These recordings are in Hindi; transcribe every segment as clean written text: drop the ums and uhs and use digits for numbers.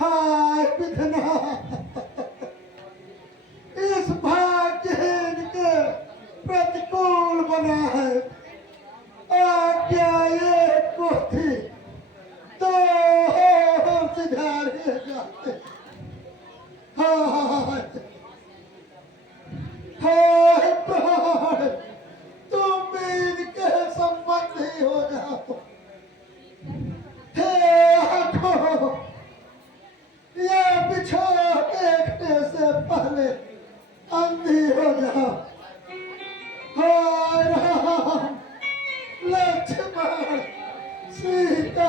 हाय विधना, इस भाग्यहीन के प्रतिकूल बना है। आज्ञा एक को थी तो सिधारे जाते। हाय हाय प्राण, तुम इनके संबंधी हो जाओ। हे आंखों, ये बिछोह देखने से पहले अंधी हो जाओ। हाय राम, लक्ष्मण, सीता,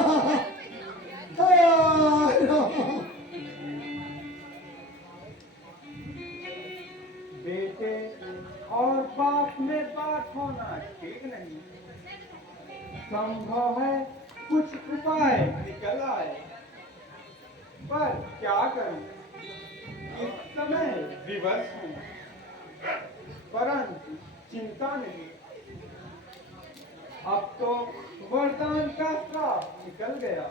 हाय राम। बेटे और बाप में बात होना ठीक नहीं। संभव है कुछ उपाय निकल आए, पर क्या करूं? इस समय विवश हूं, परंतु चिंता नहीं। अब तो वरदान का श्राप निकल गया।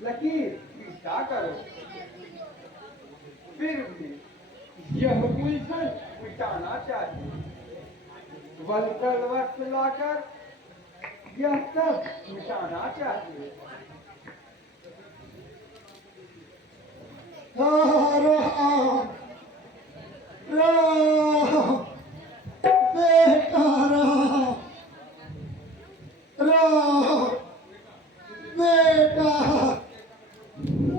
लकीर पीछा करो। फिर भी यह उलझन मिटाना चाहिए। वलकल वक्त लाकर यह सब मिटाना चाहिए। राम राम, बेटा राम, राम बेटा,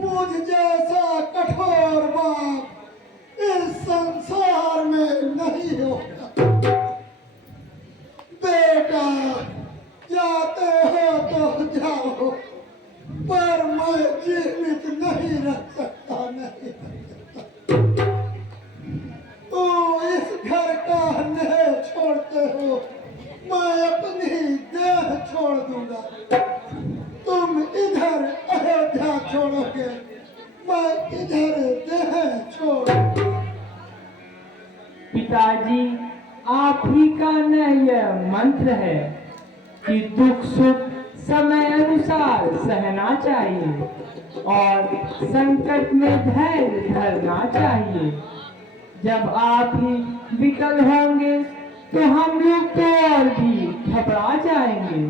मुझ जैसा कठोर बाप इस संसार में नहीं होगा। बेटा, जाते हो तो जाओ, पर मैं जीवित नहीं रख सकता, नहीं रख सकता। ओ इस घर का नेह छोड़ते हो, मैं अपनी देह छोड़ दूंगा। तुम इधर अयोध्या छोड़ोगे, मैं इधर देह छोड़। पिताजी, आप ही का न यह मंत्र है कि दुख सुख समय अनुसार सहना चाहिए और संकट में धैर्य धरना चाहिए। जब आप ही विकल होंगे तो हम लोग तो और भी घबरा जाएंगे।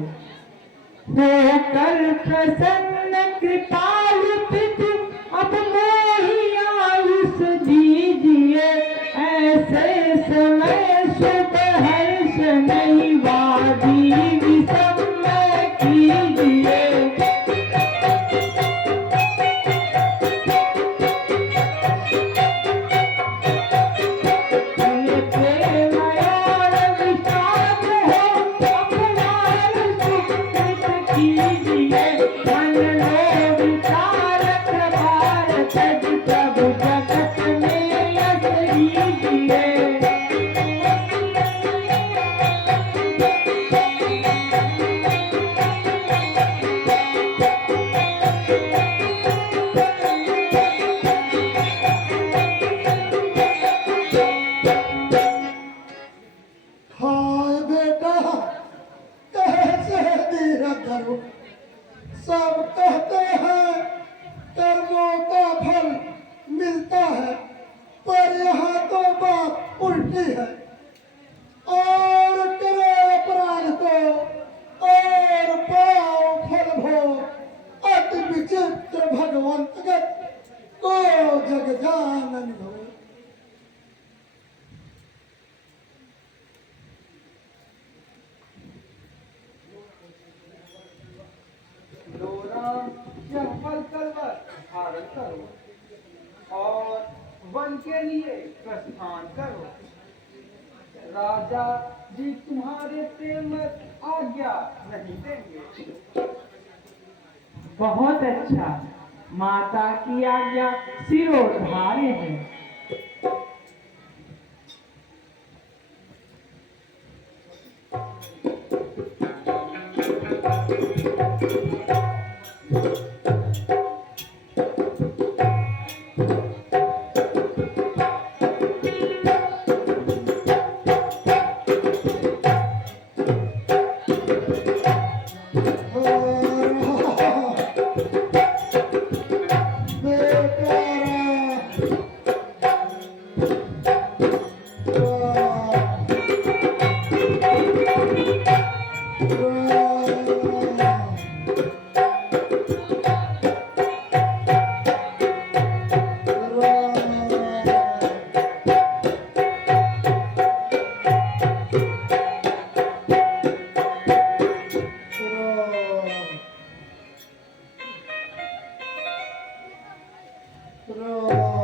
होकर प्रसन्न कृपालु पितु, अब मोहि आयुष दीजिए। ऐसे समय शुभ हर्ष नहीं वादी विषमय कीजिए। हाय बेटा, कैसे धीरज धरो। सब कहते हैं कर्मों का फल मिलता है, पर यहाँ तो बात उल्टी है। और करे अपराध को और पाओ फल भोग। अति विचित्र भगवंत गत को जग जानन हो। यह फल कलवर धारण करो और वन के लिए प्रस्थान करो। राजा जी तुम्हारे प्रेम आज्ञा नहीं देंगे। बहुत अच्छा, माता की आज्ञा सिरोधार्य है। राम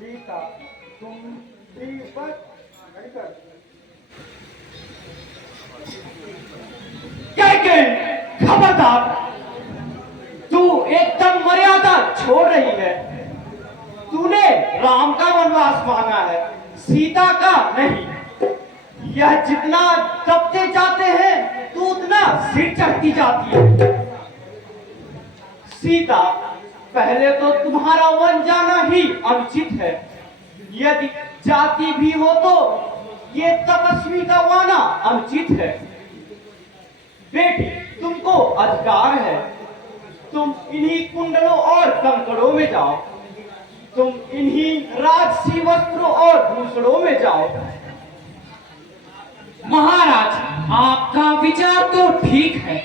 सीता तुम भी बस कर कैकेयी, खबरदार, तू एकदम मर्यादा छोड़ रही है। तूने राम का वनवास मांगा है, सीता का नहीं। यह जितना दबते जाते हैं तू उतना सिर चढ़ती जाती है। सीता, पहले तो तुम्हारा वन जाना ही अनुचित है। यदि जाती भी हो तो ये तपस्वी का वाना अनुचित है। बेटी, तुमको अधिकार है, तुम इन्हीं कुंडलों और कंकड़ों में जाओ, तुम इन्हीं राजसी वस्त्रों और भूषणों में जाओ। महाराज, आपका विचार तो ठीक है,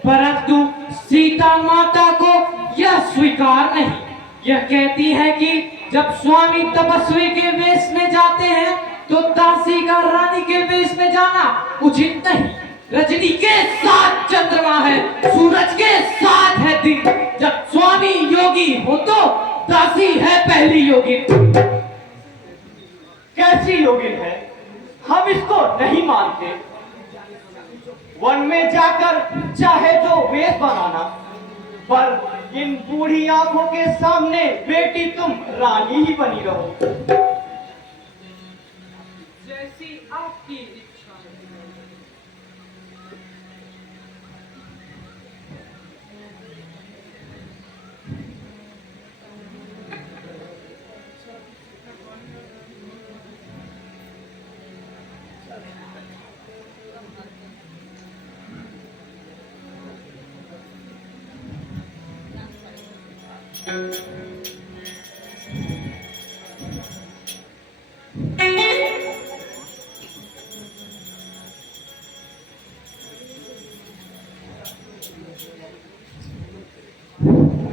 परंतु सीता माता को यह स्वीकार नहीं। यह कहती है कि जब स्वामी तपस्वी के वेश में जाते हैं तो दासी का रानी के वेश में जाना उचित नहीं। रजनी के साथ चंद्रमा है, सूरज के साथ है दिन। जब स्वामी योगी हो तो दासी है पहली योगिन। कैसी योगिन है, हम इसको नहीं मानते। वन में जाकर चाहे जो वेश बनाना, पर इन बूढ़ी आंखों के सामने बेटी तुम रानी ही बनी रहो। जैसी आपकी इच्छा है।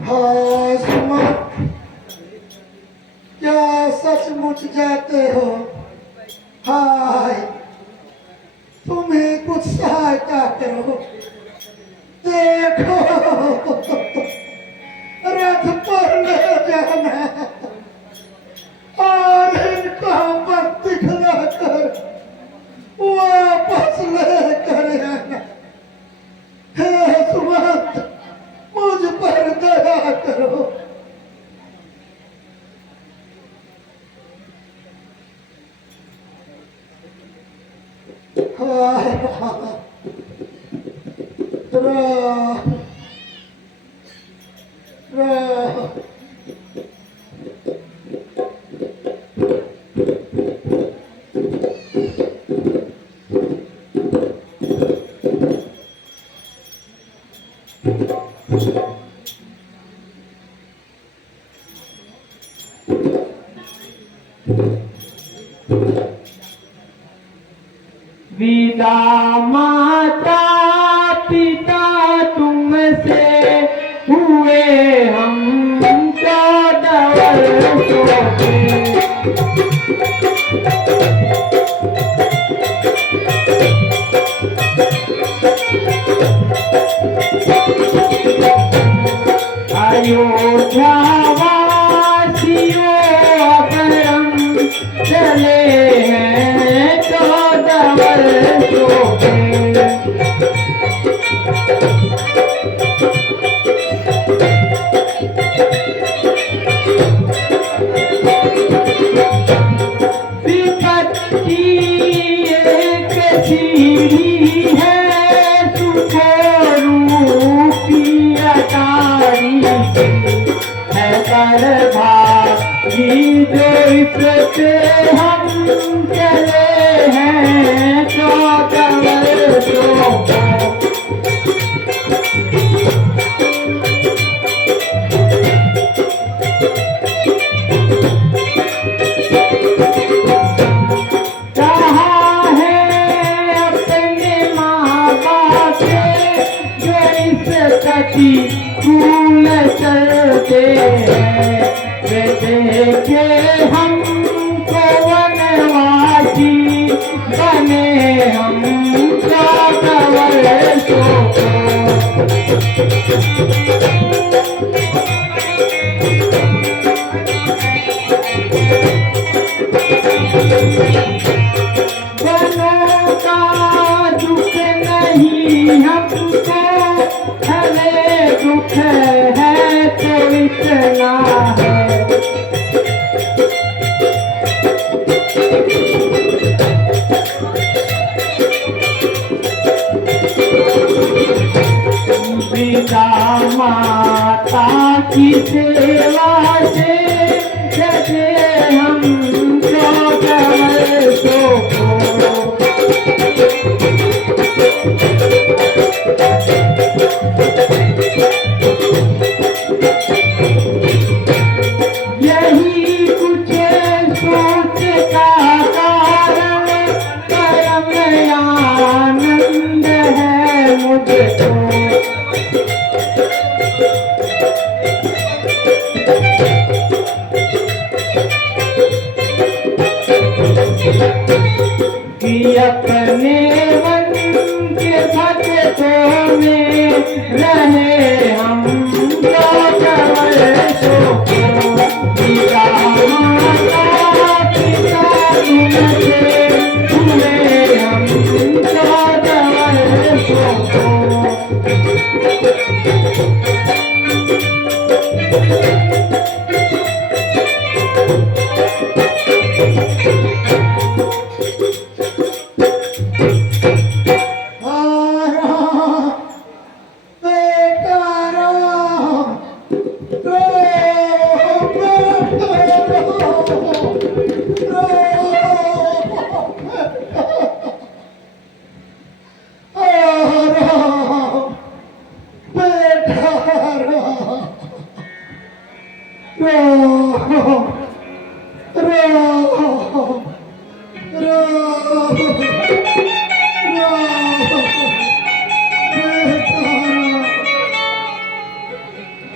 हाय सुमन, क्या सचमुच जाते हो? हाय, तुम्हें कुछ सहायता करो। देखो, रथ पर ले जाना और इनको पर दिखला कर वापस लेकर आना। हे सुमंत, मुझ पर दया करो। विदा माता पिता तुमसे हुए हम 14 वर्षों के। अयोध्या वासियों अब हम चले हैं 14 वर्षों के। विपत्ति एक सीढ़ी है, सुखोरू की अटारी है पर भागी जो इससे हम चले हैं 14 वर्षों को। फूल चलते हैं वे देखे हमको वनवासी बने हम कवरसों बनों का दुख नहीं हमको हरे दुख है तो इतना है पिता माता की सेवा से जैसे हम कवरसों को यही कुछ सोच का कारण परम आनंद है मुझको कि अपने मन के भक्तों में रहे हम कवरसों को पिता माता पिता तुमसे हुए हम कवरसों को